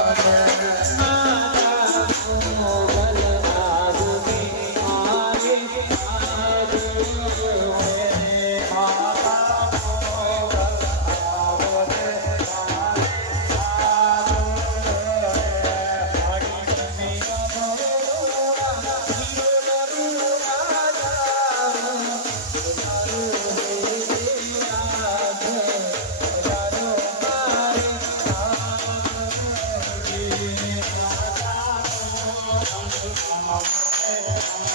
Father.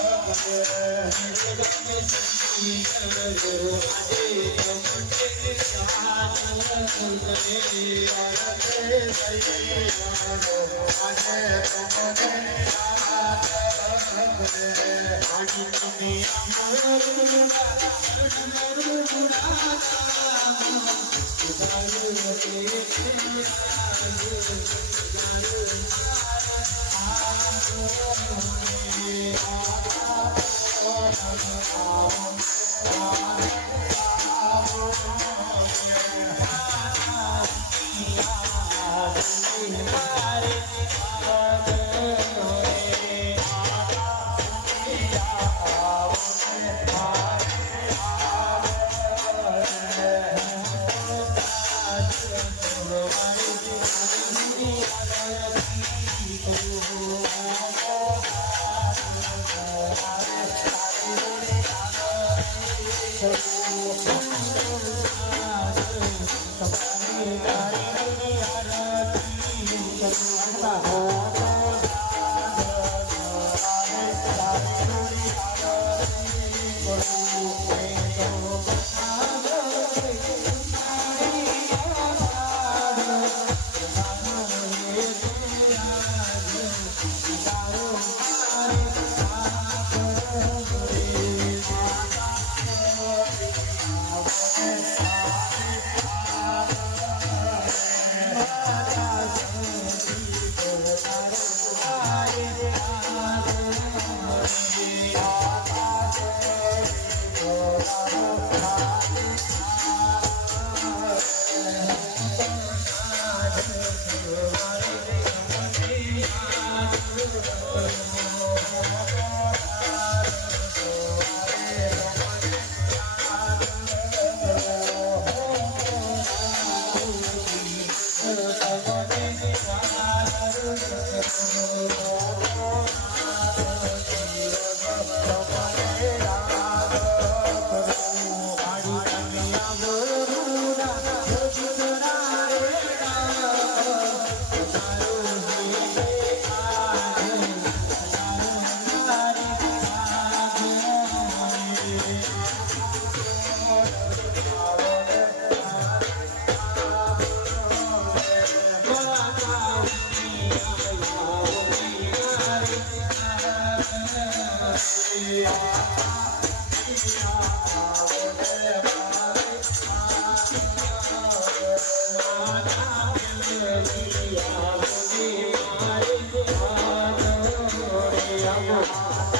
I'm Hare Hare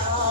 Oh.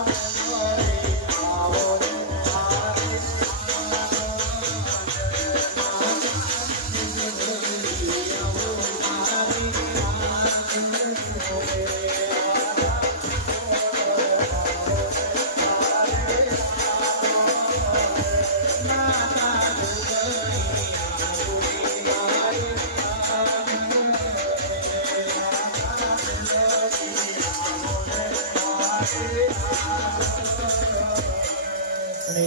અને